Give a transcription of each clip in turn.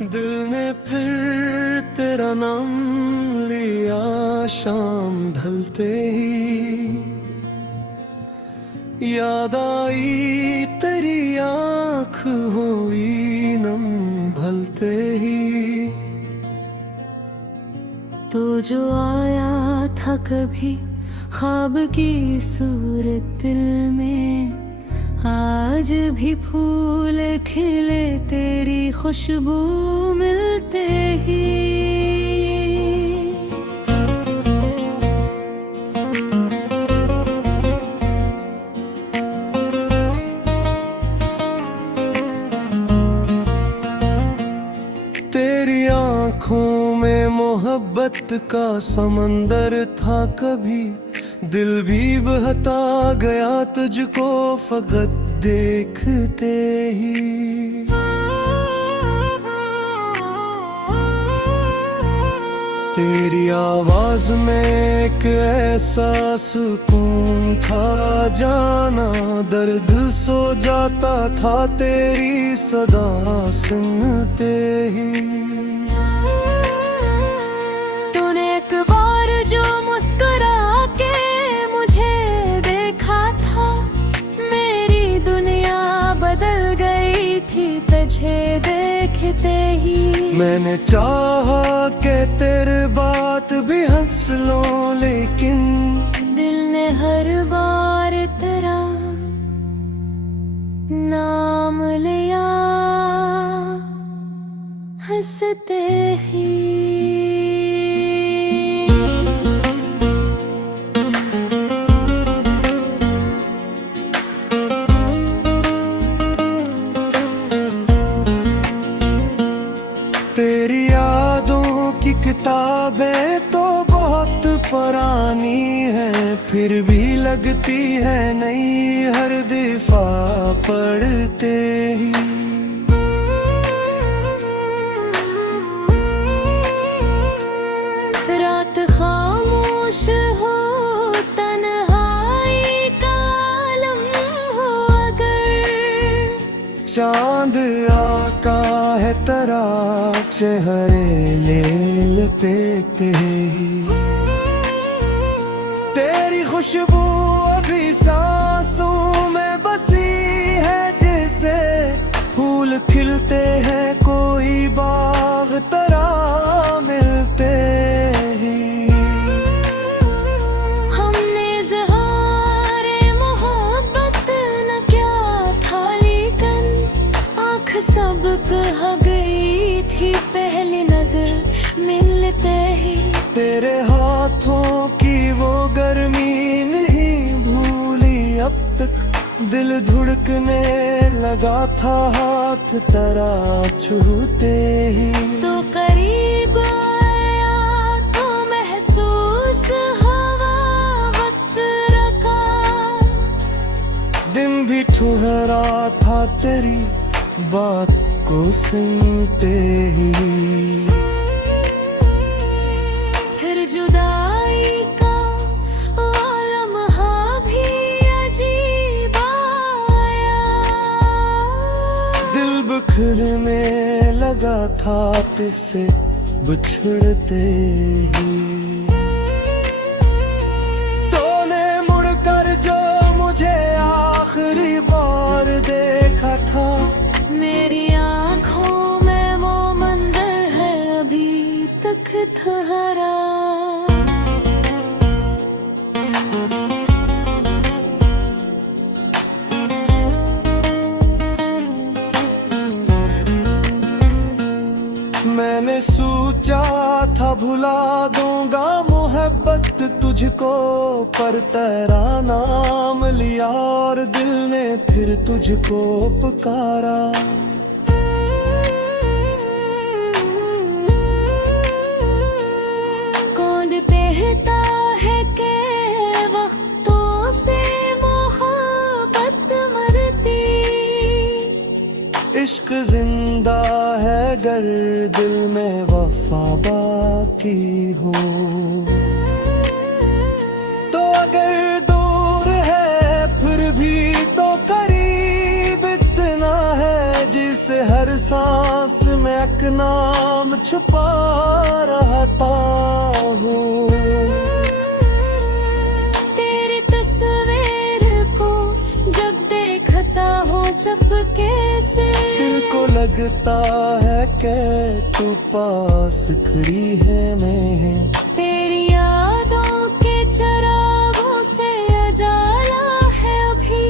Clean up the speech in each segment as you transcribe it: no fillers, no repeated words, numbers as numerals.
दिल ने फिर तेरा नाम लिया शाम ढलते ही, याद आई तेरी आँख हुई नम भलते ही। तो जो आया था कभी ख्वाब की सूरत दिल में, आज भी फूल खिले तेरी खुशबू मिलते ही। तेरी आँखों में मोहब्बत का समंदर था कभी, दिल भी बहता गया तुझको फकत देखते ही। तेरी आवाज में एक ऐसा सुकून था जाना, दर्द सो जाता था तेरी सदा सुनते ही। तूने एक बार जो मुस्कुरा के मुझे देखा था, मेरी दुनिया बदल गई थी तुझे देखते ही। मैंने चाहा कि तेरे बात भी हंस लो, लेकिन दिल ने हर बार तेरा नाम लिया हंसते ही। तेरी यादों की किताबें तो बहुत पुरानी है, फिर भी लगती है नई हर दफा पढ़ते ही। रात खामोश हो, तन्हाई का आलम हो, अगर चांद आका है तेरा चेहरे ले लेते ही। तेरी खुशबू अभी सांसों में बसी है, जैसे फूल खिलते हैं कोई बाग तेरा मिलते ही। हमने इज़हारे मोहब्बत न क्या था, लेकिन आँख सब कह गई थी पहली नजर मिलते ही। तेरे हाथों की वो गर्मी नहीं भूली अब तक, दिल धुड़कने लगा था हाथ तेरा छूते ही। तो करीब आया तो महसूस हवा वक्त रखा, दिन भी ठुहरा था तेरी बात को सुनते ही। फिर जुदाई का वो लम्हा भी अजीब आया, दिल बिखरने लगा था तुझसे बिछड़ते ही। तूने मुड़कर जो मुझे आखिरी बार देखा था, मेरी आँखों में वो मंजर है अभी तक ठहरा। मैंने सोचा था भुला दूंगा मोहब्बत तुझको, पर तेरा नाम लिया और दिल ने फिर तुझको पुकारा। कौन कहता है कि वक्तों से मोहब्बत मरती, इश्क जिंदा है गर दिल में वफा बाकी हो। तो अगर दूर है फिर भी तो करीब इतना है, जिसे हर सांस में एक नाम छुपा रहता हूँ। तेरी तस्वीर को जब देखता हूँ चुपके से, दिल को लगता है कि तू पास खड़ी है मैं। तेरी यादों के चरागों से उजाला है अभी,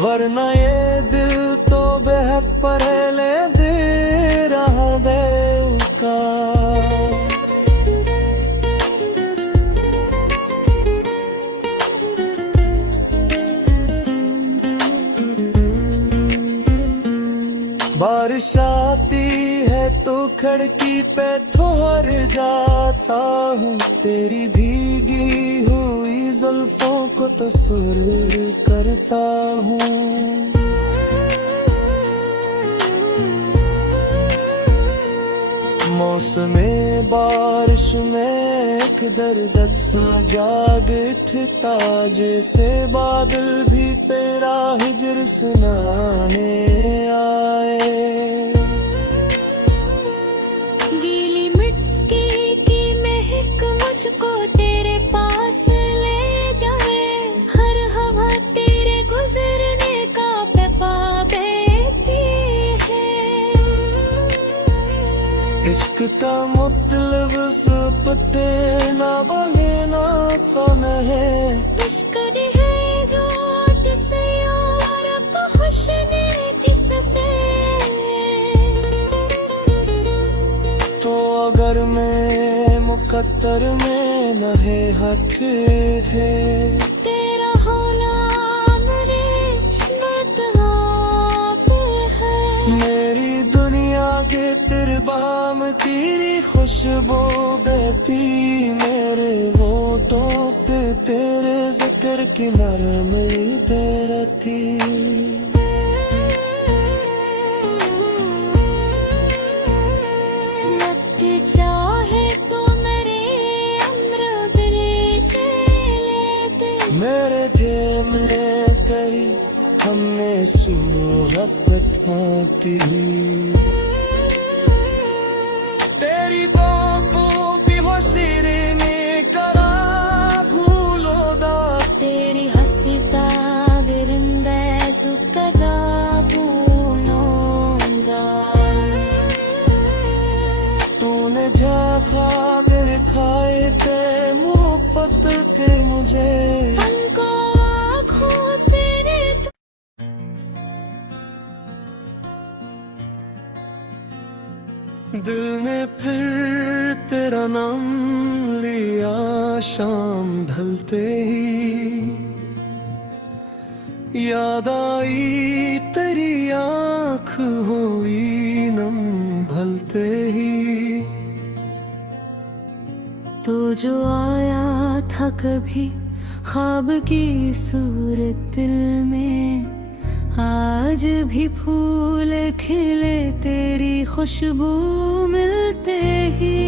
वरना ये दिल तो बह पहले दे रहा देव का। बारिश आती है तो खिड़की पे ठहर जाता हूँ। तेरी भीगी हुई जुल्फों को तस्वीर करता हूँ। मौसमे बारिश में एक दर्द सा जाग उठता, जैसे बादल भी तेरा हिजर सुनाने आए। गीली मिट्टी की महक मुझको तेरे पास ले जाए, हर हवा तेरे गुजरने का पैपा देती है। इश्क का मतलब सब ना बने ना कौन है। इश्क है जो किसी और को खुशने किससे। तो अगर मैं मुकद्दर में न है हक है, तेरा होना मेरे मतहाफ है। मेरी दुनिया के तिरबाम तेरी खुशबू बहती, मेरे होठों पे तेरे जिक्र की नरमी बहती। वक्त चाहे तो मेरे अम्र बिरेते लेते, मेरे दिल में करी हमने सूरत पाती। तेरी बातों की वो सिरे में करा भूलो दा, तेरी हंसी ताविरिंदे सुकदा भूनोंगा। तूने झाखा दिल खाए थे मुफ्त के मुझे। हमको आँखों से ने दिल ने फिर तेरा नाम लिया शाम ढलते ही, याद आई तेरी आँख हुई नम भलते ही। तो जो आया था कभी ख्वाब की सूरत दिल में, आज भी फूल खिले तेरी खुशबू मिलते ही।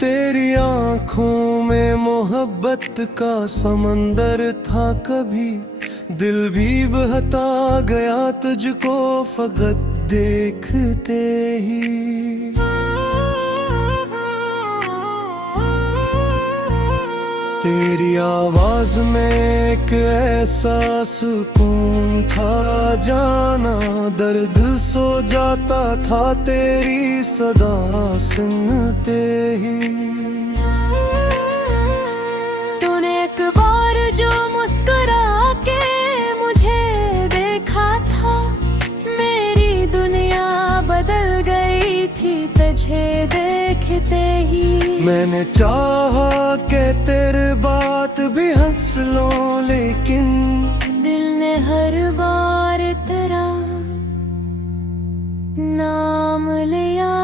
तेरी आँखों में मोहब्बत का समंदर था कभी, दिल भी बहता गया तुझको फकत देखते ही। तेरी आवाज में एक ऐसा सुकून था, जाना दर्द सो जाता था तेरी सदा सुनते ही। तूने एक बार जो मुस्कुरा के मुझे देखा था, मेरी दुनिया बदल गई थी तुझे देखते ही। मैंने चाहा कि तेरे बात भी हंस लो, लेकिन दिल ने हर बार तेरा नाम लिया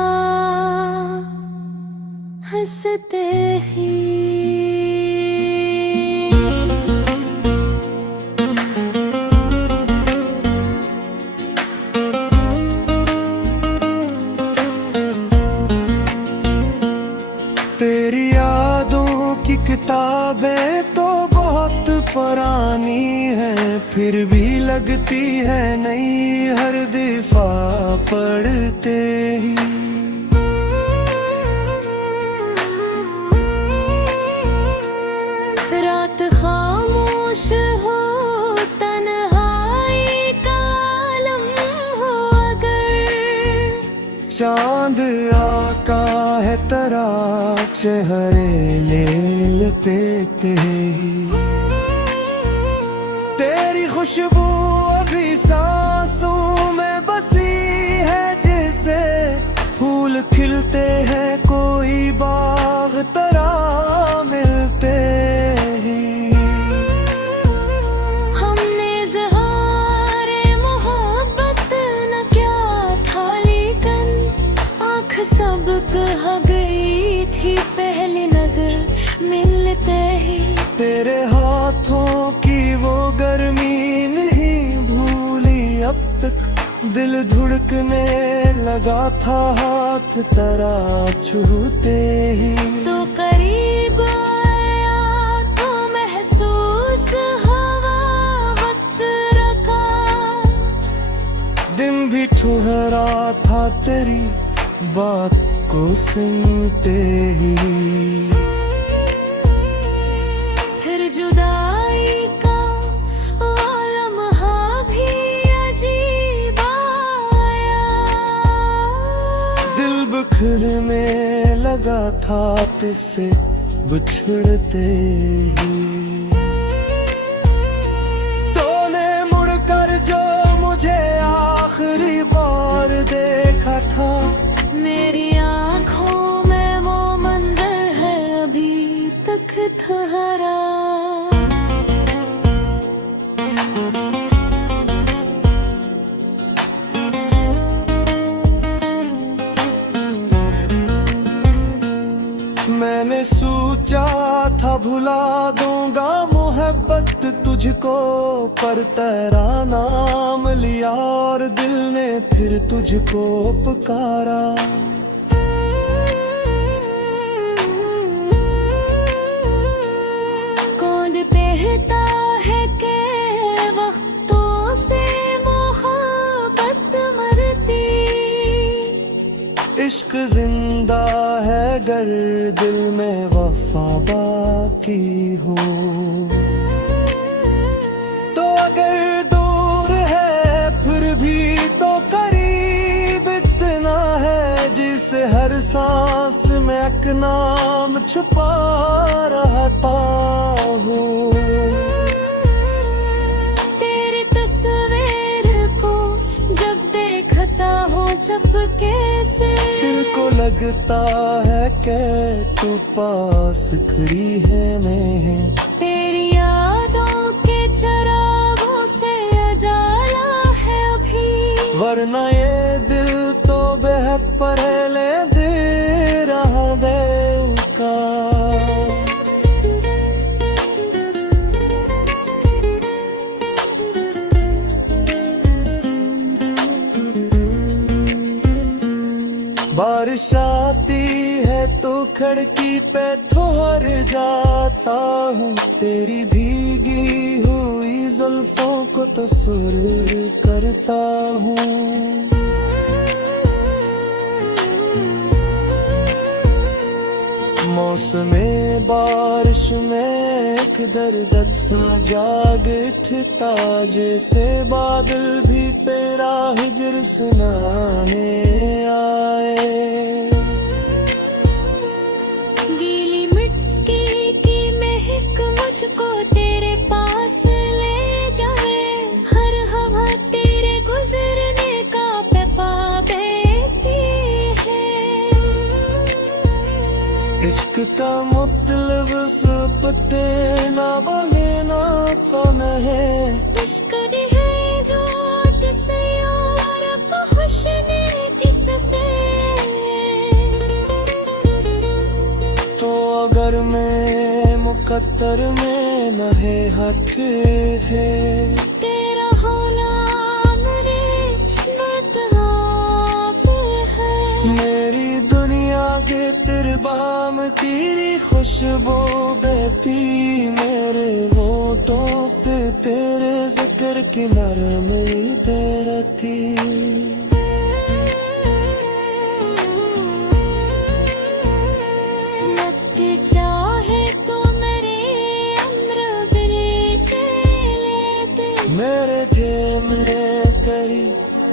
हंसते ही। फिर भी लगती है नई हर दफा पढ़ते ही। रात खामोश हो, तन्हाई का आलम हो, अगर चांद आता है तरा चेहरे ले लेते ही। तेरी खुशबू अभी सांसों में बसी है, जैसे फूल खिलते हैं कोई बाग तरा मिलते ही। हमने इज़हारे मोहब्बत न क्या था, लेकिन आँख सब कह गई थी पहली नजर मिलते ही। तेरे हाथों की वो गर्मी नहीं भूली अब तक, दिल धुड़कने लगा था हाथ तरा छूते ही। तो करीब आया तो महसूस हवा वक्त रखा, दिन भी ठुहरा था तेरी बात को सुनते ही। फिर जुदाई का वो लम्हा भी अजीब आया, दिल बिखरने लगा था तुझसे बिछड़ते ही। तूने मुड़कर जो मुझे आखिरी बार देखा था, मेरी आँखों में वो मंजर है अभी तक ठहरा। मैंने सोचा था भुला दूंगा मोहब्बत तुझको, पर तेरा नाम लिया और दिल ने फिर तुझको पुकारा। कौन कहता है कि वक्तों से मोहब्बत मरती, इश्क जिंदा है गर दिल में वफा बाकी हो। तो अगर दूर है फिर भी तो करीब इतना है, जिसे हर सांस में एक नाम छुपा रहता हूँ। तेरी तस्वीर को जब देखता हूँ चुपके से, दिल को लगता है कि तू पास खड़ी है मैं। तेरी यादों के चरागों से उजाला है अभी, वरना ये दिल तो बह पहले दे रहा देव का। बारिश आती है तो खिड़की पे ठहर जाता हूँ, तेरी भीगी हुई जुल्फों को तस्वीर करता हूँ। मौसमे बारिश में एक दर्द सा जाग उठता, जैसे बादल भी तेरा हिजर सुनाने आए। गीली मिट्टी की महक मुझको तेरे पास ले जाए, हर हवा तेरे गुजरने का पैपा बेती है। इश्क का मतलब सबते ना बने ना कौन है, मुश्किल है जो किसी और को खुशने की सफेद। तो अगर मैं मुकद्दर में नहे हक है, तेरा होना मेरे मुताबिक है। मेरी दुनिया के तिरबाम तेरी खुशबू बहती मेरे होठों पे, तेरे जिक्र की नरम ईंटें थी। नक्की चाहे तो मेरी अम्र ब्रिज लेते। मेरे दिल में करी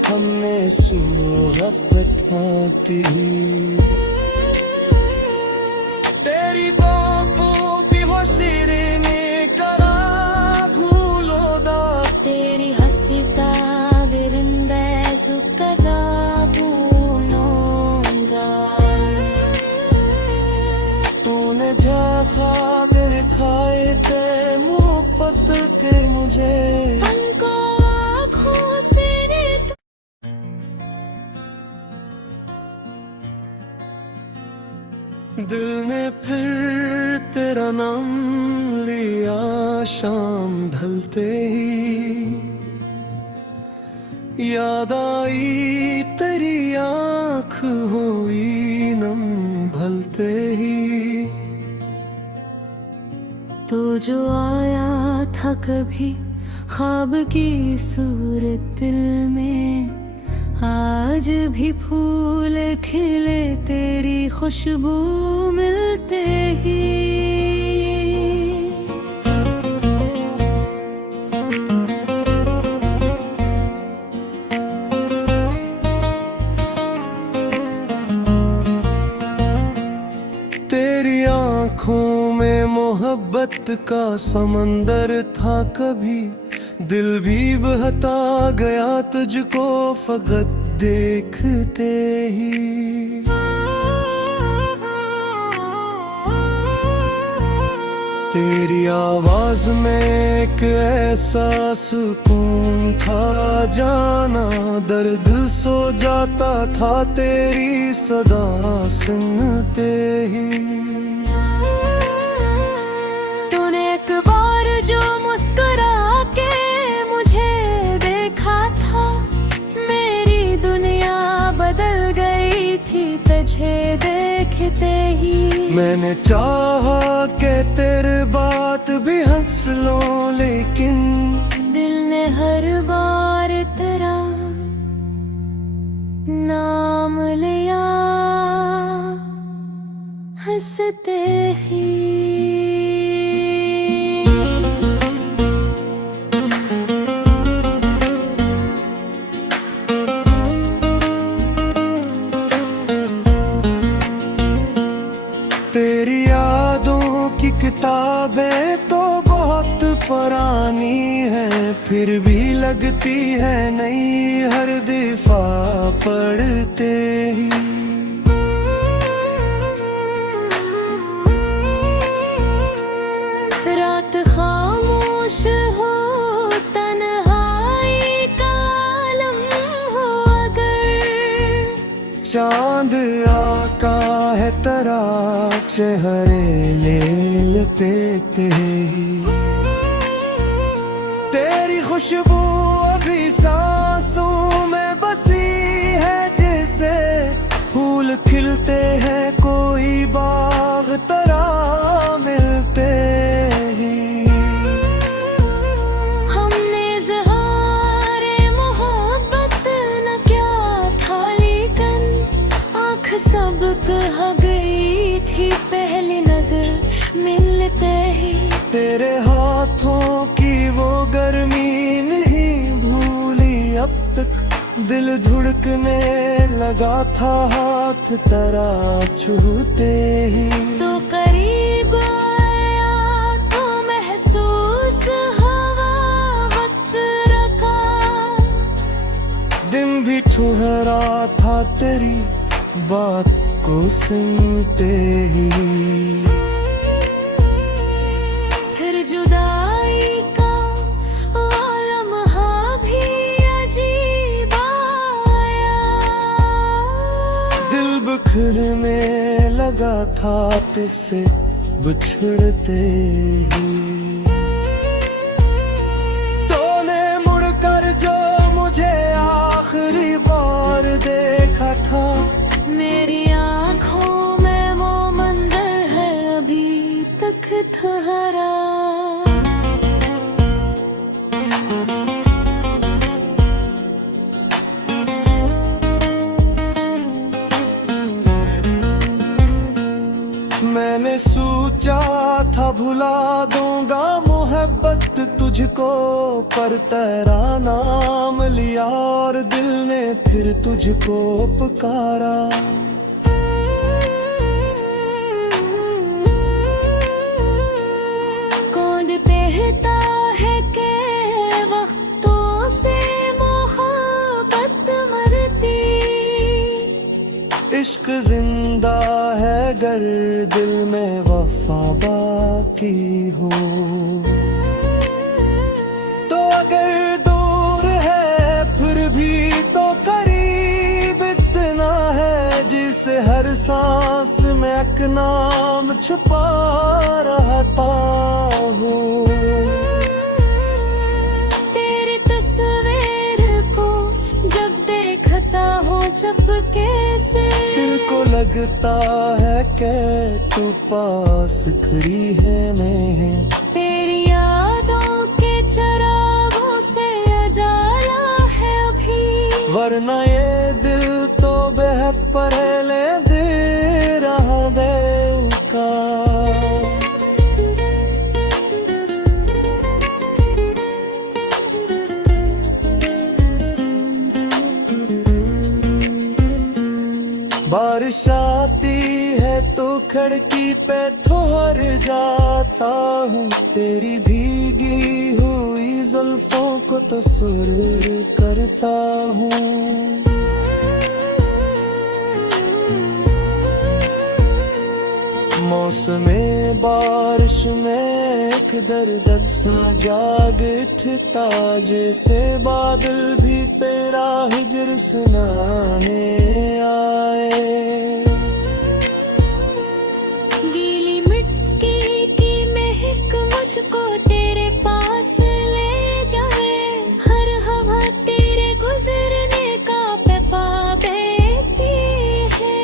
हमने सूरत खाती। तेरी बाबू भी हो सिरी में करा भूलो दा। तेरी हसीता विरंदे सुकरा भूलूंगा। तूने जहाँ दिल खाए थे मुफ्त के मुझे। हमको आँखों से रेत। दिल ने फिर तेरा नाम लिया शाम ढलते ही। याद आई तेरी आँख हुई नम भलते ही। तो जो आया था कभी ख्वाब की सूरत दिल में, आज भी फूल खिले तेरी खुशबू मिलते ही। तेरी आँखों में मोहब्बत का समंदर था कभी। दिल भी बहता गया तुझको फकत देखते ही। तेरी आवाज में एक ऐसा सुकून था जाना। दर्द सो जाता था तेरी सदा सुनते ही। तूने एक बार जो मुस्कुरा के मुझे देखा था, मेरी दुनिया बदल गई थी तुझे देखते ही। मैंने चाहा कि तेरे बात भी हंस लो लेकिन दिल ने हर बार तेरा नाम लिया हंसते ही। तेरी यादों की किताबें तो बहुत पुरानी है, फिर भी लगती है नई हर दफा पढ़ते ही। रात खामोश हो तन्हाई का आलम हो अगर, चांद आका है तेरा चेहरे ले लेते ही। तेरी खुशबू अभी सांसों में बसी है, जैसे फूल खिलते हैं कोई बाग तेरा मिलते ही। हमने इज़हारे मोहब्बत न क्या था लेकिन आँख सब कह गई थी पहली नजर मिलते ही। तेरे हाथों की वो गर्मी नहीं भूली अब तक, दिल धुड़कने लगा था हाथ तेरा छूते ही। तो करीब आया तो महसूस हवा वक्त रखा, दिन भी ठुहरा था तेरी बात को सुनते ही। फिर जुदाई का वो लम्हा भी अजीब आया, दिल बिखरने लगा था तुझसे बिछड़ते ही। तूने मुड़कर जो मुझे आखिरी बार देखा था, मेरी आँखों में वो मंजर है अभी तक ठहरा। तुझको, पर तेरा नाम लिया और दिल ने फिर तुझको पुकारा। कौन कहता है कि वक्तों से मोहब्बत मरती, इश्क जिंदा है गर दिल में वफा बाकी हो। तो अगर दूर है फिर भी तो करीब इतना है, जिसे हर सांस में एक नाम छुपा रहता हूँ। तेरी तस्वीर को जब देखता हूँ चुपके से, दिल को लगता है कि तू पास खड़ी है मैं। तेरी यादों के चरागों से उजाला है अभी, वरना ये दिल तो बह पहले दे रहा देव का। बारिश आती है तो खिड़की पे ठहर जाता हूँ, तेरी भीगी हुई जुल्फों को तो सुर करता हूँ। मौसमे बारिश में एक दर्द सा जाग उठता, जैसे बादल भी तेरा हिजर सुनाने आए। गीली मिट्टी की महक मुझको तेरे पास ले जाए, हर हवा तेरे गुजरने का पैपा बेती है।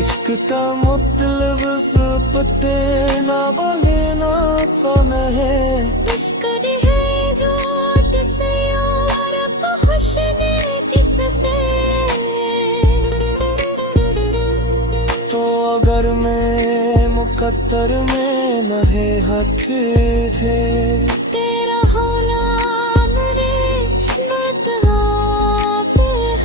इश्क का मतलब सब पते ना बोले ना कौन है, इश्क है जो किसी और को खुशने किस पे। तो अगर मैं मुकद्दर में न है हक है, तेरा होना मेरे मतहाफ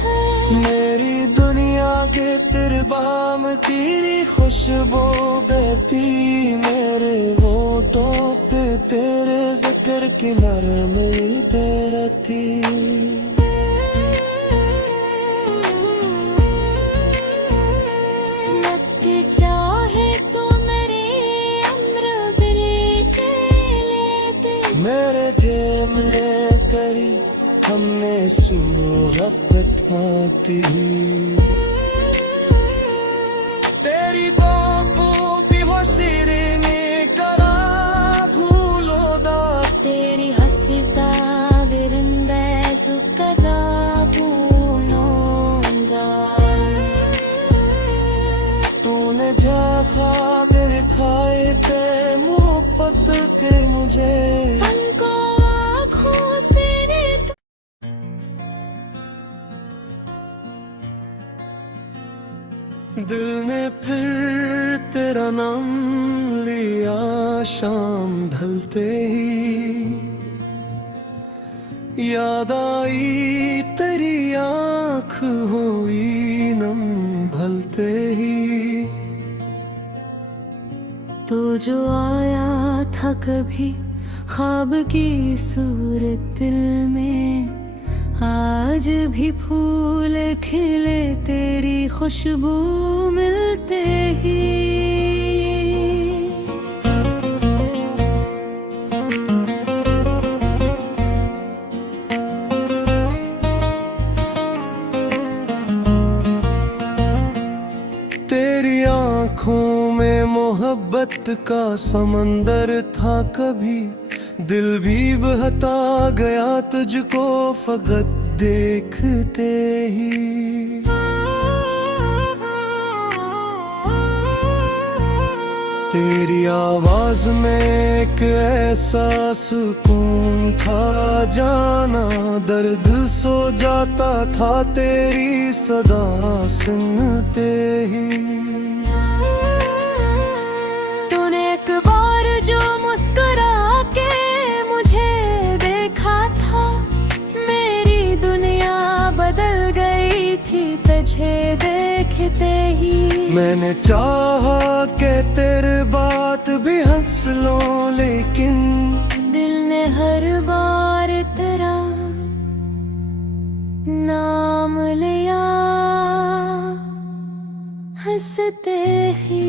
है। मेरी दुनिया के तिरबाम तेरी खुशबू बहती, मेरे होठों पे तेरे जिक्र की नरमी बहती। चाहे तो मेरे अम्र बिरजे लेते, मेरे दिल में करी हमने सुहबत माती। तेरी बातों की वो शिरीनी करा भूलोगा, तेरी हंसता विरंदे सुकदा भूलूंगा। तूने जहाँ दिखाए थे मोहब्बत के मुझे, हमको आँखों से रेत। दिल ने फिर तेरा नाम लिया शाम ढलते ही, याद आई तेरी आँख हुई नम ढलते ही। तो जो आया था कभी ख्वाब की सूरत दिल में, आज भी फूल खिले तेरी खुशबू मिलते ही। तेरी आँखों में मोहब्बत का समंदर था कभी, दिल भी बहता गया तुझको फकत देखते ही। तेरी आवाज में एक ऐसा सुकून था, जाना दर्द सो जाता था तेरी सदा सुनते ही। तूने एक बार जो मुस्कुरा तुझे देखते ही मैंने चाहा कि तेरे बात भी हंस लो, लेकिन दिल ने हर बार तेरा नाम लिया हंसते ही।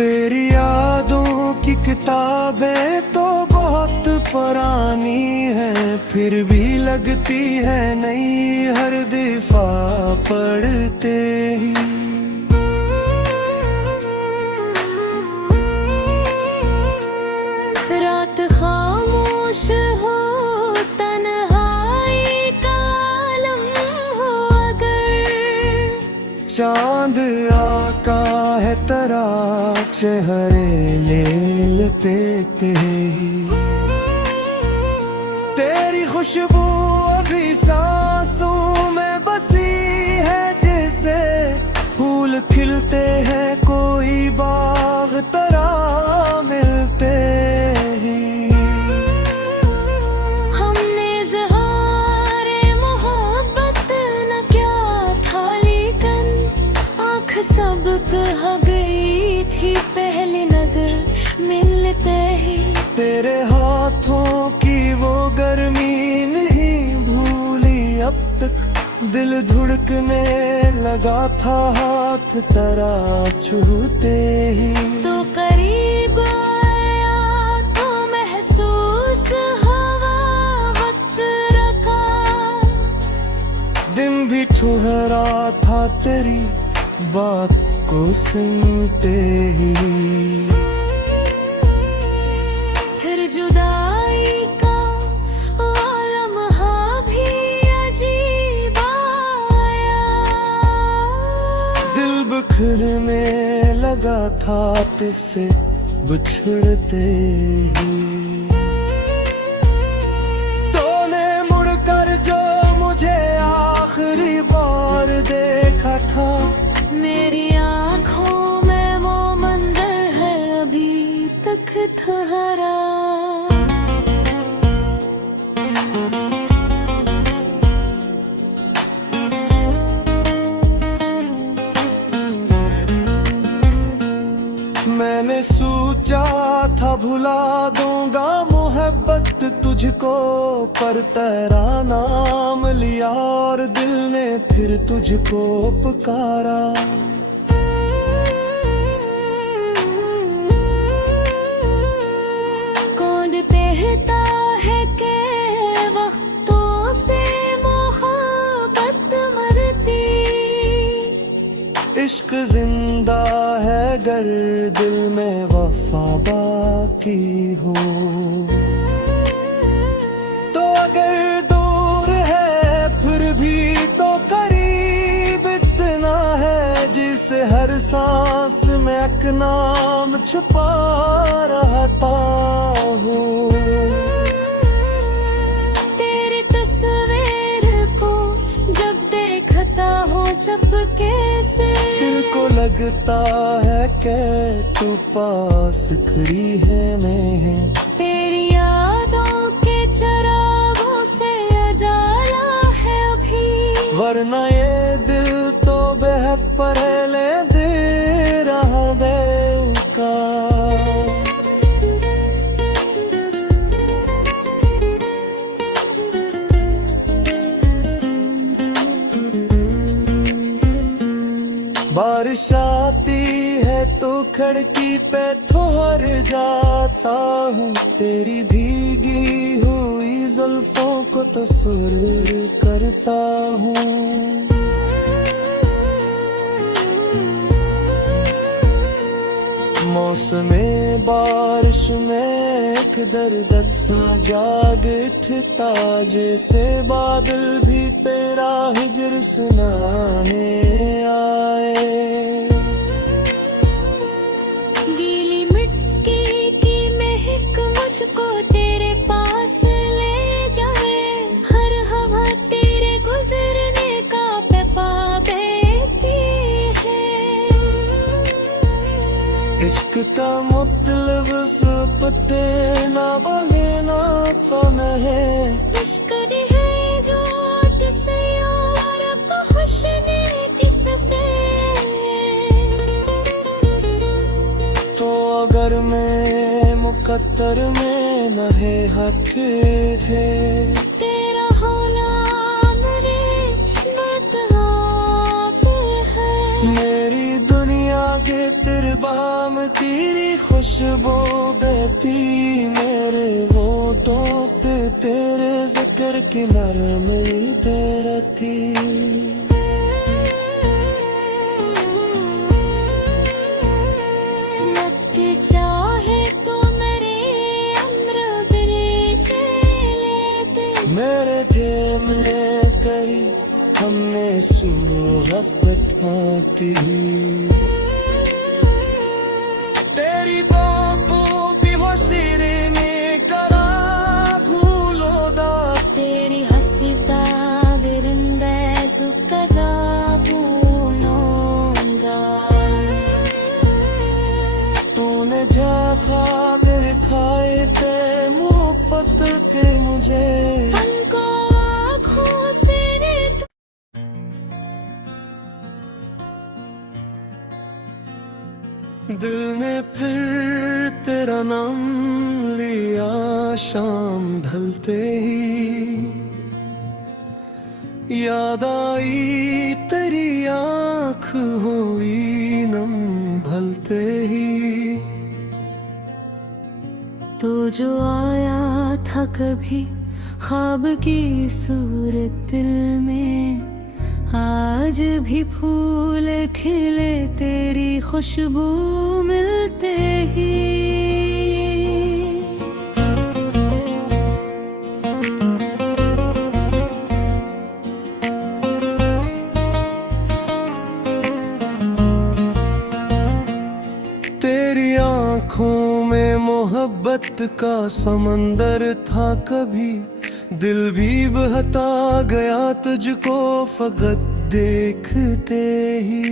तेरी यादों की किताबें तो बहुत पुरानी है, फिर भी लगती है नई हर दफा पढ़ते ही। रात खामोश हो, तन्हाई का आलम हो, अगर चांद आका है तेरा चेहरे ले लेते ही। तेरी खुशबू अभी सांसों में बसी है, जैसे फूल खिलते हैं कोई बाग तेरा मिलते ही। हमने इज़हारे मोहब्बत न क्या था, लेकिन आँख सब कह गई थी पहली नजर मिलते ही। तेरे हाथों की वो गर्मी नहीं भूली अब तक, दिल धुड़कने लगा था हाथ तेरा छूते ही। तो करीब आया तो महसूस हवा वक्त रखा, दिन भी ठुहरा था तेरी बात को सुनते ही। फिर जुदाई का वो लम्हा भी अजीब आया, दिल बिखरने लगा था तुझसे बिछड़ते ही। तूने मुड़कर जो मुझे आखिरी बार देखा था, मेरी आँखों में वो मंजर है अभी तक ठहरा। मैंने सोचा था भुला दूंगा मोहब्बत तुझको, पर तेरा नाम लिया और दिल ने फिर तुझको पुकारा। कौन कहता है कि वक्तों से मोहब्बत मरती, इश्क जिंदा है गर दिल में वफा बाकी हो। तो अगर दूर है फिर भी तो करीब इतना है, जिसे हर सांस में एक नाम छुपा रहता हूँ। तेरी तस्वीर को जब देखता हूँ चुपके से, दिल को लगता है कि तू पास खड़ी है मैं। तेरी यादों के चरागों से उजाला है अभी, वरना ये दिल तो बह पहले दे रहा देव का। बारिश आती है तो खिड़की पे ठहर जाता हूँ, तेरी भीगी हुई जुल्फों को तो सुर करता हूँ। मौसमे बारिश में एक दर्द सा जाग उठता, जैसे बादल भी तेरा हिजर सुनाने आए। गीली मिट्टी की महक मुझको तेरे पास ले जाए, हर हवा तेरे गुजरने का पैपा बहती है। इश्क का मतलब सब ना बने ना कौन है इश्क है जो तस्यार को खुशने की सफेद तो अगर मैं मुकद्दर में नहे हक है तेरा होना मेरे मुताबिक है मेरी दुनिया के तिरबाम तेरी खुशबू बहती मेरे होठों पे तेरे जिक्र की नरमी बहती लगते चाहे तो मेरे अम्र बिरेजे लेते मेरे दिल में कहीं हमने मोहब्बत आती तेरी बातों की वो सिरे में करा भूलो दा तेरी हंसीता विरंदे सुकदा भूलोंगा तूने जहाँ दिल खाए थे मोहब्बत के मुझे हमको आँखों से दिल ने फिर तेरा नाम लिया शाम ढलते ही याद आई तेरी आँख हुई नम भलते ही तो जो आया था कभी ख्वाब की सूरत दिल में आज भी फूल खिले तेरी खुशबू मिलते ही तेरी आँखों में मोहब्बत का समंदर था कभी दिल भी बहता गया तुझको फकत देखते ही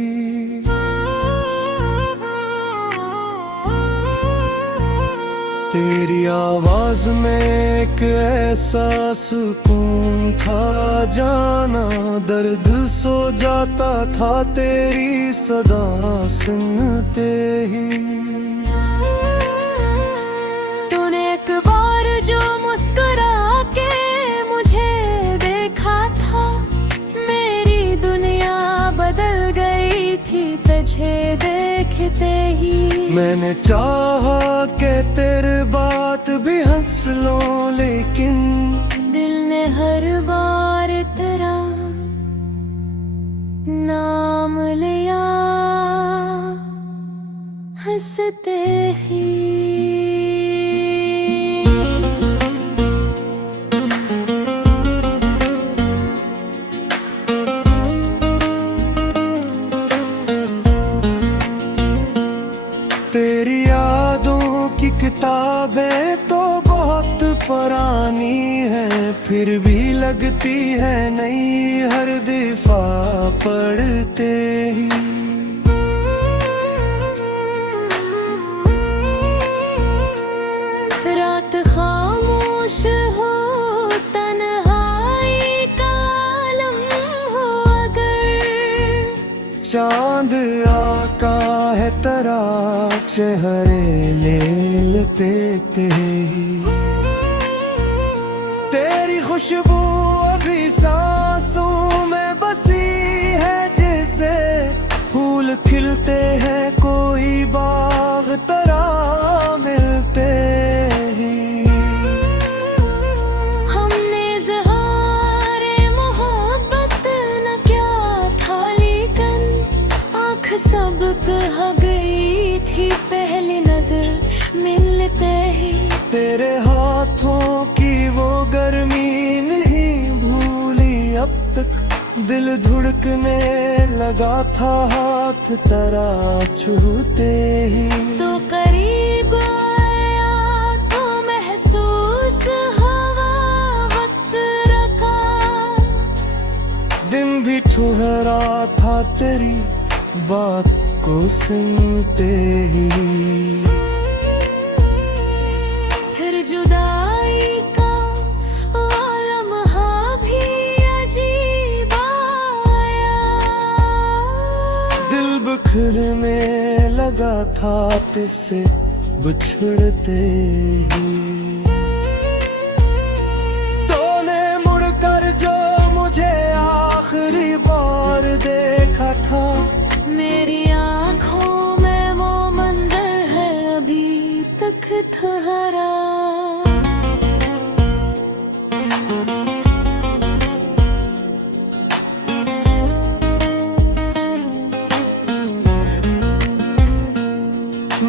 तेरी आवाज में एक ऐसा सुकून था जाना दर्द सो जाता था तेरी सदा सुनते ही तूने एक बार जो मुस्कुरा के मुझे देखा था मेरी दुनिया बदल गई थी तुझे देखते ही मैंने चाहा कि तेरे बात भी हंस लो लेकिन दिल ने हर बार तेरा नाम लिया हंसते ही तेरी यादों की किताबें तो बहुत पुरानी है फिर भी लगती है नई हर दफा पढ़ते ही रात खामोश हो तन्हाई का आलम हो अगर चांद आका है तेरा चेहरे ले लेते तेरी खुशबू अभी सांसों में बसी है जैसे फूल खिलते हैं कोई बाग तेरा मिलते ही हमने इज़हारे मोहब्बत न क्या था लेकिन आँख सब कह गई थी पहली नजर मिलते ही तेरे हाथों की वो गर्मी नहीं भूली अब तक दिल धुड़कने लगा था हाथ तेरा छूते ही तो करीब आया तो महसूस हवा वक्त रखा दिन भी ठुहरा था तेरी बात को सुनते ही बिखरने लगा था तुझसे बिछड़ते ही। तूने मुड़कर जो मुझे आखिरी बार देखा था, मेरी आँखों में वो मंजर है अभी तक ठहरा।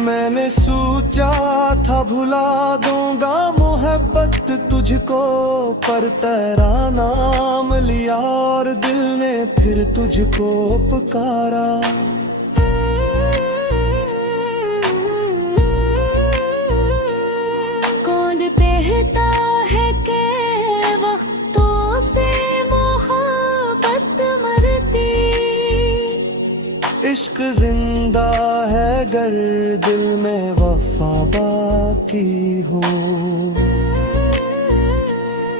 मैंने सोचा था भुला दूंगा मोहब्बत तुझको, पर तेरा नाम लिया और दिल ने फिर तुझको पुकारा। कौन कहता है कि वक्तों से मोहब्बत मरती, इश्क जिंदा है गर दिल में वफा बाकी हो।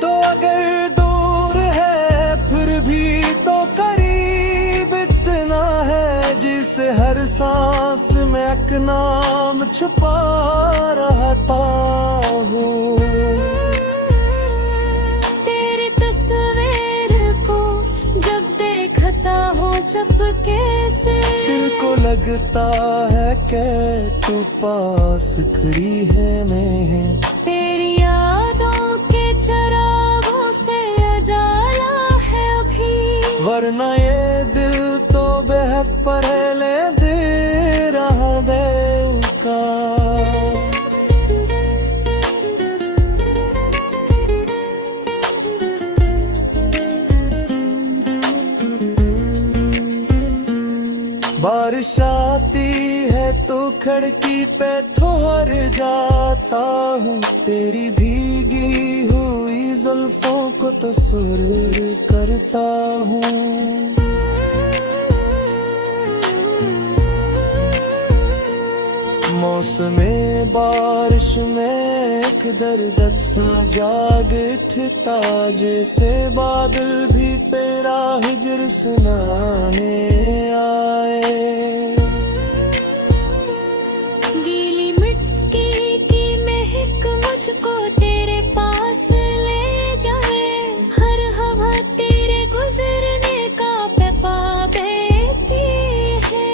तो अगर दूर है फिर भी तो करीब इतना है, जिसे हर सांस में एक नाम छुपा रहता हूँ। तेरी तस्वीर को जब देखता हूँ चुपके से, दिल को लगता है कि तू पास खड़ी है मैं। तेरी यादों के चरागों से उजाला है अभी, वरना ये दिल तो बह पहले दे रहा दिल का। बारिश आती है तो खिड़की पे ठहर जाता हूँ, तेरी भीगी हुई जुल्फों को तस्वीर करता हूँ। मौसमे बारिश में एक दर्द सा जाग उठता, जैसे बादल भी तेरा हिजर सुनाने आए। गीली मिट्टी की महक मुझको तेरे पास ले जाए, हर हवा तेरे गुजरने का पैपा देती है।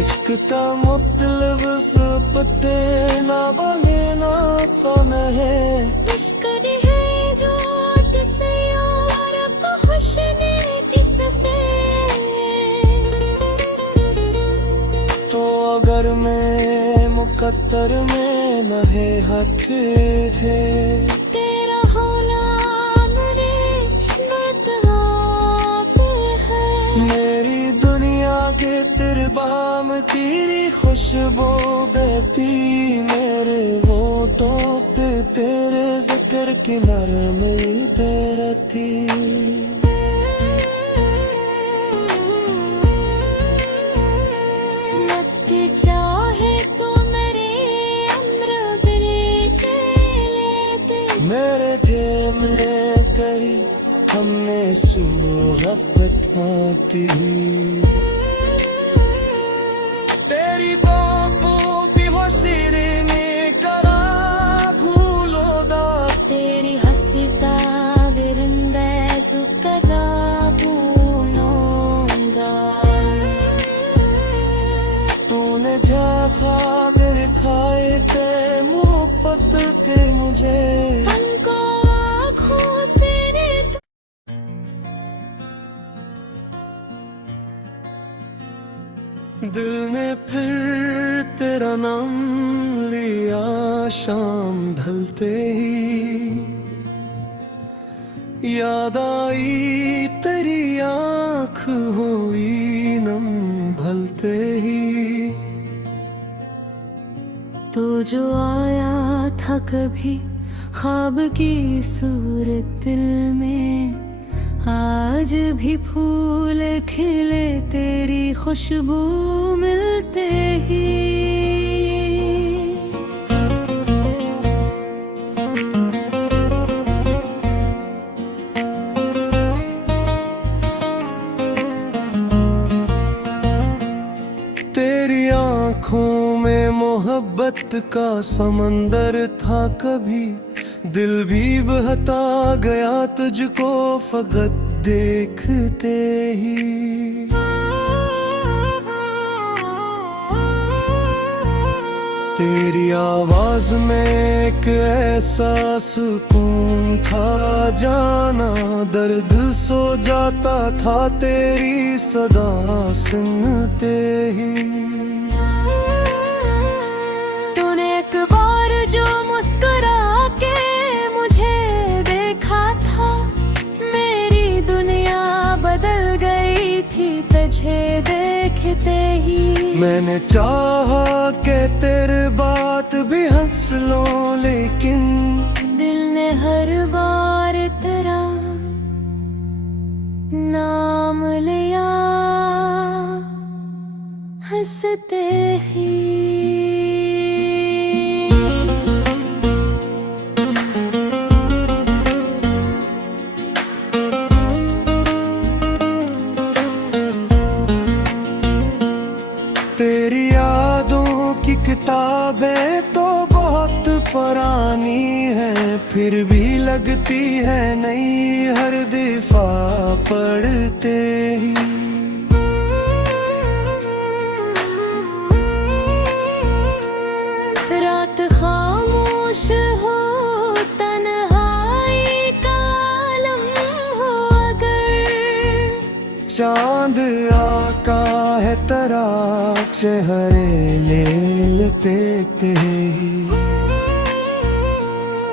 इश्क का मतलब सब ना बने ना तो नहीं, इश्क है जो किसी और को खुशने की सफेद। तो अगर मैं मुकद्दर में नहे हक है, तेरा होना मेरे बेतहाफ है। मेरी दुनिया के तिरबाम तेरी खुशबू बहती, मेरे होठों पे तेरे जिक्र की नरमी बहती। लगती चाहे तो मेरे अम्र बिरके लेते, मेरे दिल में कही हमने सुहबत पाती। तेरी बातों की वो सिरे में करा भूलोगा, तेरी हंसता विरंदे सुकदा भूलोगा। तूने जहाँ दिखाए थे मोहब्बत के मुझे, हमको आँखों से दिल ने फिर तेरा नाम लिया शाम ढलते ही। याद आई तेरी आँख हुई नम ढलते ही। तो जो आया था कभी ख्वाब की सूरत दिल में, आज भी फूल खिले तेरी खुशबू मिलते ही। में मोहब्बत का समंदर था कभी, दिल भी बहता गया तुझको फकत देखते ही। तेरी आवाज में एक ऐसा सुकून था, जाना दर्द सो जाता था तेरी सदा सुनते ही। तूने एक बार जो मुस्कुरा के मुझे देखा था, मेरी दुनिया बदल गई थी तुझे देखते ही। मैंने चाहा कि तेरे बात भी हंस लो, लेकिन दिल ने हर बार तेरा नाम लिया हंसते ही। तेरी यादों की किताबें तो बहुत पुरानी है, फिर भी लगती है नई हर दफा पढ़ते ही। रात खामोश हो, तन्हाई का आलम हो, अगर चांद आका है तेरा चेहरे ले लेते ही।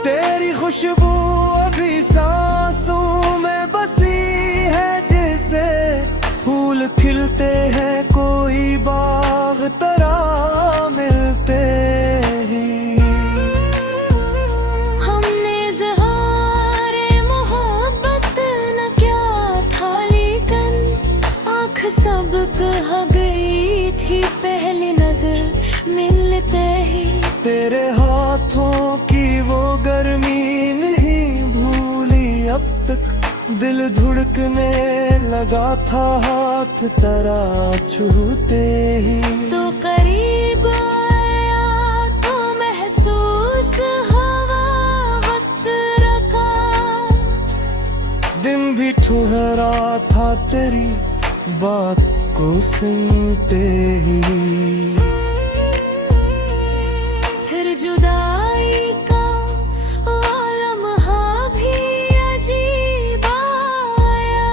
तेरी खुशबू अभी सांसों में बसी है, जैसे फूल खिलते हैं कोई बाग तेरा मिलते ही। हमने इज़हारे मोहब्बत न क्या था, लेकिन आँख सब कह गई थी पहली नजर मिलते ही। तेरे हाथों की वो गर्मी नहीं भूली अब तक, दिल धुड़कने लगा था हाथ तेरा छूते ही। तो करीब आया तो महसूस हवा वक्त रखा, दिन भी ठुहरा था तेरी बात को सुनते ही। फिर जुदाई का वो लम्हा भी अजीब आया,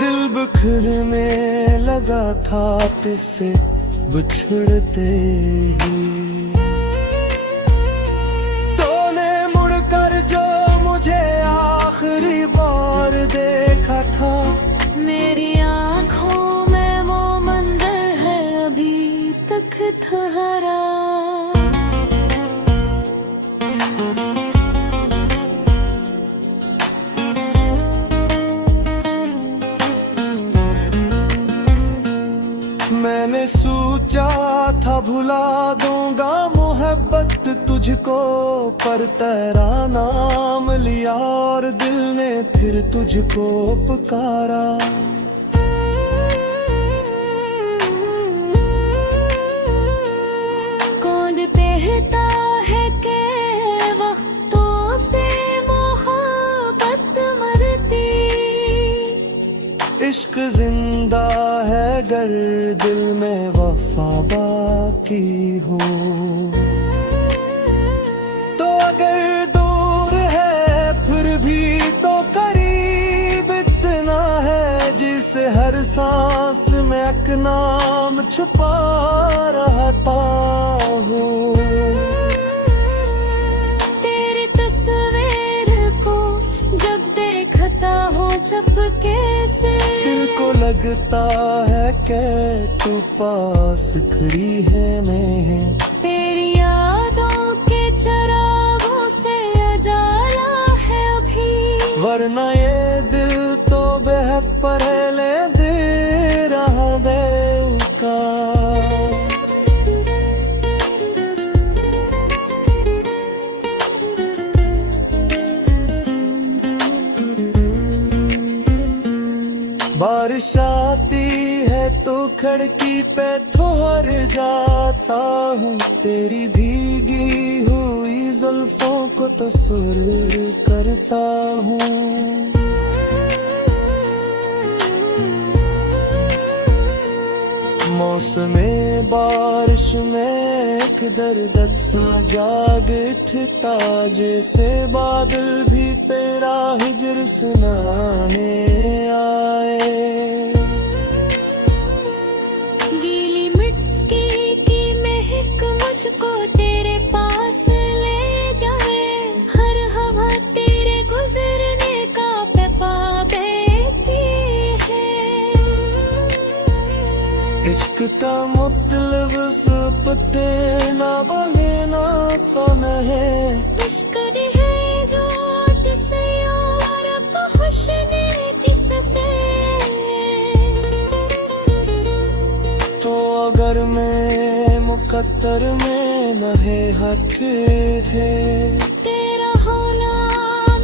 दिल बिखरने लगा था तुझसे बिछड़ते ही। तूने मुड़कर जो मुझे आखिरी बार देखा था, मेरी आँखों में वो मंजर है अभी तक ठहरा। मैंने सोचा था भुला दूंगा मोहब्बत तुझको, पर तेरा नाम लिया और दिल ने फिर तुझको पुकारा। कौन कहता है कि वक्तों से मोहब्बत मरती, इश्क जिंदा है डर दिल में वफा बाकी हो। तो अगर दूर है फिर भी तो करीब इतना है, जिसे हर सांस में एक नाम छुपा रहता हो। तेरी तस्वीर को जब देखता हूँ चुपके से, दिल को लगता है कि तू पास खड़ी है मैं। तेरी यादों के चरागों से उजाला है अभी, वरना ये दिल तो बह पहले दे रहा देव का। बारिश आती है तो खिड़की पे ठहर जाता हूँ, तेरी भीगी हुई जुल्फों को तस्वीर करता हूँ। मौसमे बारिश में एक दर्द सा जाग उठता, जैसे बादल भी तेरा हिजर सुनाने आए। गीली मिट्टी की महक मुझको तेरे पास ले जाए, हर हवा तेरे गुजरने का पैपा बेती है। इश्क का मतलब सब ना बने ना कौन है, मुस्कुन है जो किसी और को खुशने की सफेद। तो अगर मैं मुकद्दर में लहे हक है, तेरा होना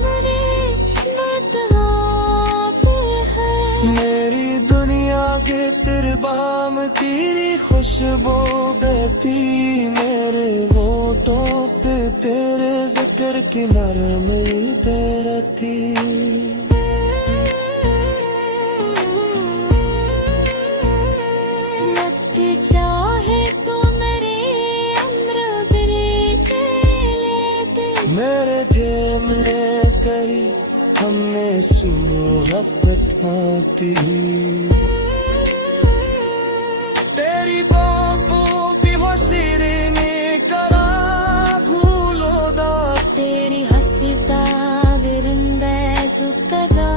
मेरे मुताबिक है। मेरी दुनिया के तिरबाम तेरी खुशबू बहती, मेरे होठों पे तेरे जिक्र की नरमी बहती। रखते चाहे तो मेरे अम्र बिरजे लेते, मेरे दिल में कही हमने सुहबत पाती। तेरी बातों भी हो सिर में करा भूलो दा, तेरी हंसता विरंदे सुकदा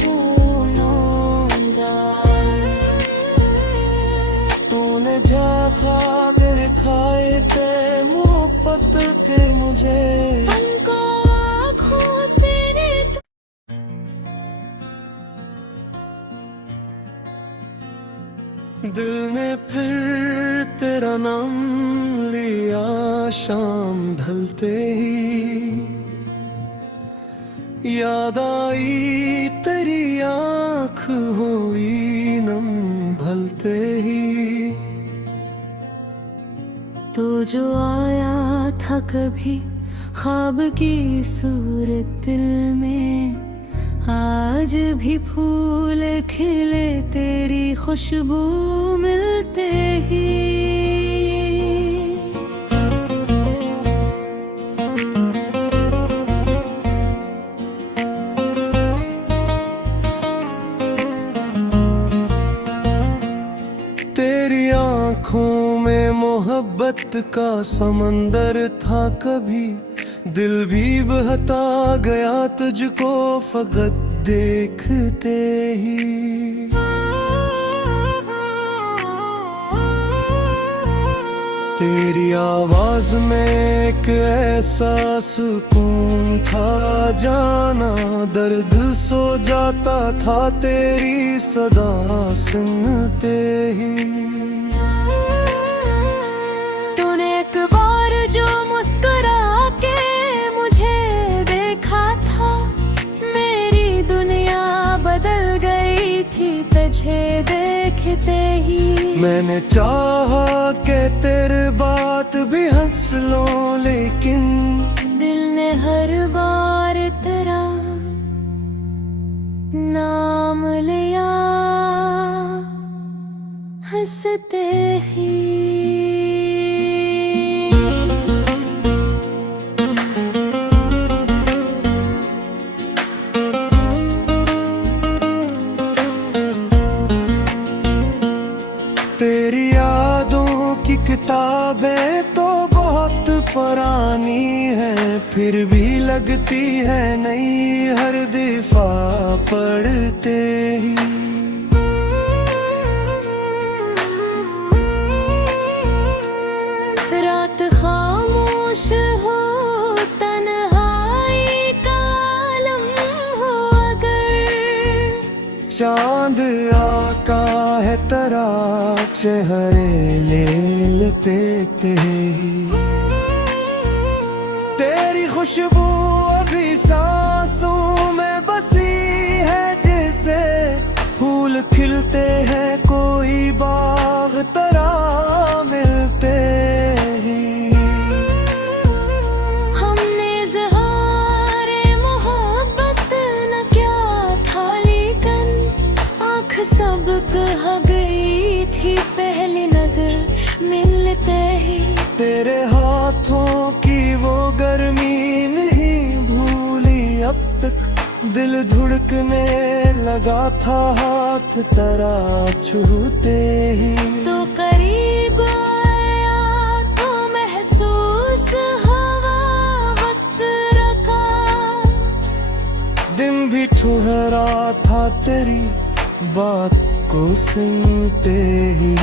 भूलोंगा। तूने जा ख्वाब दिखाए थे मोहब्बत के मुझे, हमको आँखों से रेत। दिल ने फिर तेरा नाम लिया शाम ढलते ही, याद आई तेरी आँख हुई नम भलते ही। तो जो आया था कभी ख्वाब की सूरत दिल में, आज भी फूल खिले तेरी खुशबू मिलते ही। तेरी आँखों में मोहब्बत का समंदर था कभी, दिल भी बहता गया तुझको फकत देखते ही। तेरी आवाज में एक ऐसा सुकून था, जाना दर्द सो जाता था तेरी सदा सुनते ही। तूने एक बार जो मुस्कुरा के मुझे देखा था, मेरी दुनिया बदल गई थी तुझे देखते ही। मैंने चाहा कि तेरे बात भी हंस लो, लेकिन दिल ने हर बार तेरा नाम लिया हंसते ही। तेरी यादों की किताबें तो बहुत पुरानी है, फिर भी लगती है नई हर दफा पढ़ते ही। रात खामोश हो, तन्हाई का आलम हो, अगर चांद आका है तेरा चेहरे ले लेते ही। तेरी खुशबू अभी सांसों में बसी है, जैसे फूल खिलते हैं कोई बाग तरह मिलते ही। हमने इज़हारे मोहब्बत न क्या था, लेकिन आँख सब कह गई थी पहली नजर मिलते ही। तेरे हाथों की वो गर्मी नहीं भूली अब तक, दिल धुड़कने लगा था हाथ तेरा छूते ही। तो करीब आया तो महसूस हवा वक्त रखा, दिन भी ठुहरा था तेरी बात को सुनते ही।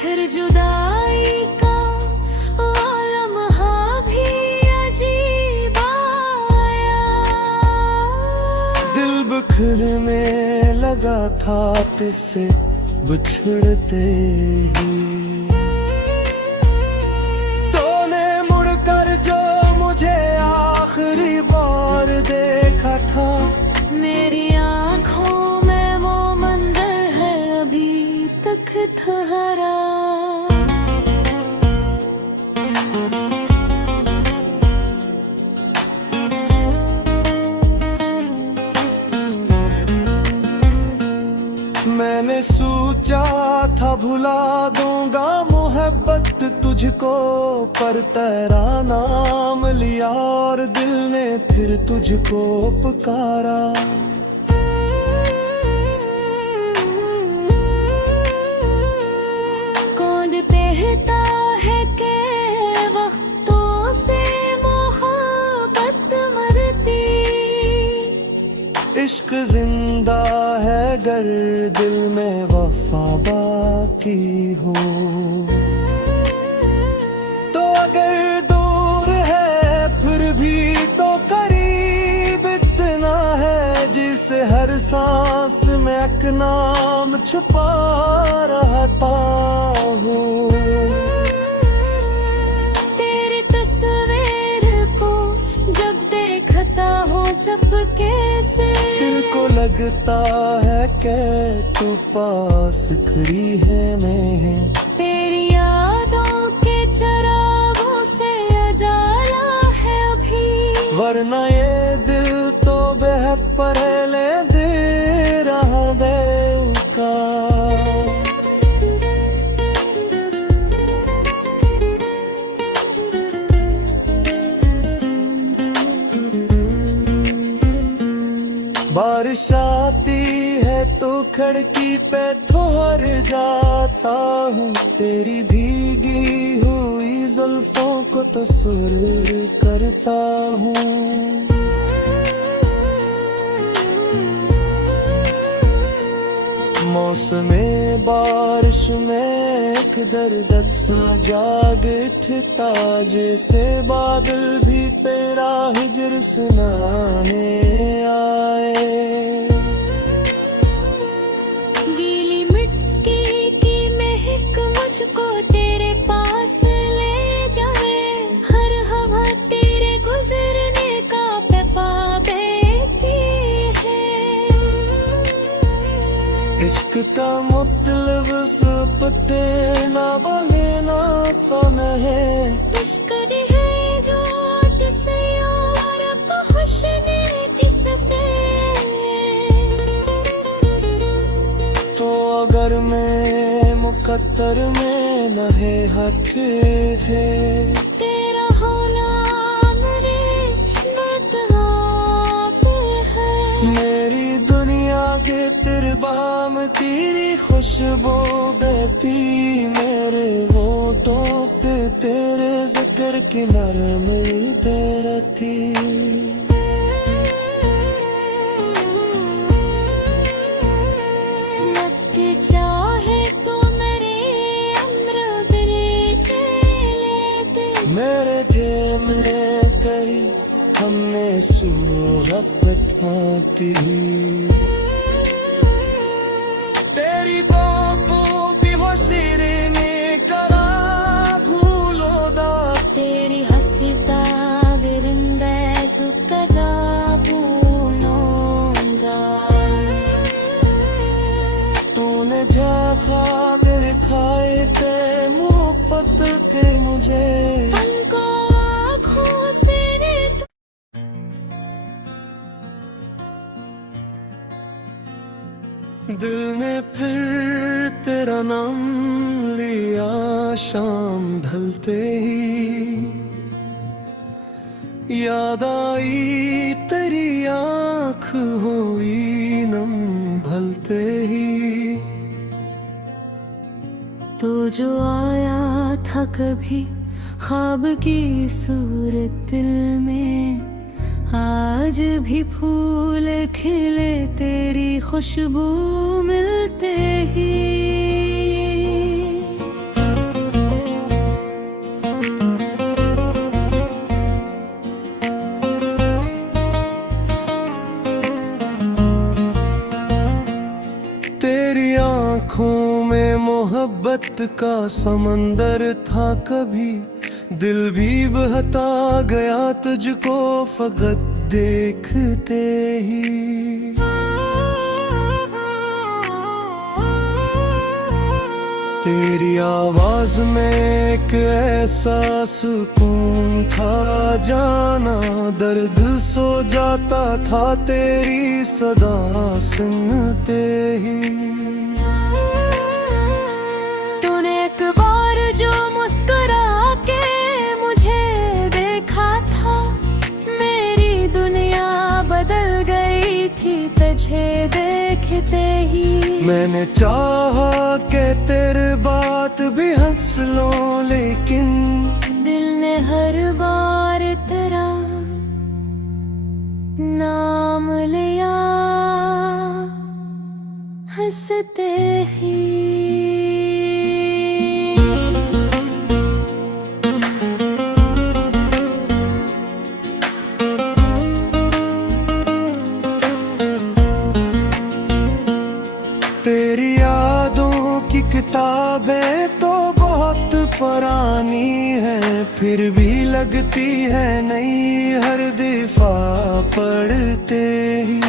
फिर जुदाई का वो लम्हा भी अजीब आया, दिल बिखरने लगा था तुझसे बिछड़ते ही। तूने मुड़कर जो मुझे आखिरी बार देखा था, मेरी आँखों में वो मंजर है अभी तक ठहरा। मैंने सोचा था भुला दूंगा मोहब्बत तुझको, पर तेरा नाम लिया और दिल ने फिर तुझको पुकारा। कौन कहता है कि वक्तों से मोहब्बत मरती, इश्क जिंदा है गर दिल में वफा बाकी हो। तो अगर दूर है फिर भी तो करीब इतना है, जिसे हर सांस में एक नाम छुपा रहता हूँ। तेरी तस्वीर को जब देखता हूँ चुपके से, दिल को लगता है कि तू पास खड़ी है मैं। तेरी यादों के चरागों से उजाला है अभी, वरना ये दिल तो बह पहले दे रहा देव का। बारिश आती है तो खिड़की पे ठहर जाता हूँ, तेरी भीगी हुई जुल्फों को तो सुर करता हूँ। मौसमे बारिश में एक दर्द सा जाग उठता, जैसे बादल भी तेरा हिजर सुनाने आए। गीली मिट्टी की महक मुझको तेरे पास ले जाए, हर हवा तेरे गुजरने का पैपा देती है। इश्क का मतलब सब ना बने ना तो नहीं, मुश्किल है जो किसी और को खुशने की सफेद। तो अगर मैं मुकद्दर में न है हक है, तेरा होना मेरे मतहाफ है। मेरी दुनिया के तिरबाम तेरी खुशबू बहती, मेरे होठों पे तेरे जिक्र की नरमी तैरती। लगते चाहे तो मेरे अम्र बिरेज लेते, मेरे दिल में कहीं हमने सूरत माती। तेरी बातों की वो शिरीनी करा भूलो दा, तेरी हंसता विरंदे सुकदा पूनों मुझे। पलकों आँखों से रेत दिल ने फिर तेरा नाम लिया शाम ढलते ही, याद आई तेरी आँख हुई नम भलते ही। तो जो आया था कभी ख्वाब की सूरत दिल में, आज भी फूल खिले तेरी खुशबू मिलते ही। तेरी आँखों में मोहब्बत का समंदर था कभी, दिल भी बहता गया तुझको फकत देखते ही। तेरी आवाज में एक ऐसा सुकून था जाना, दर्द सो जाता था तेरी सदा सुनते ही। तूने एक बार जो मुस्कुरा के मुझे देखा था, मेरी दुनिया बदल गई थी तुझे देखते ही। मैंने चाहा कि तेरे बात भी हंस लो, लेकिन दिल ने हर बार तेरा नाम लिया हंसते ही। तेरी यादों की किताबें तो बहुत पुरानी है, फिर भी लगती है नई हर दफा पढ़ते ही।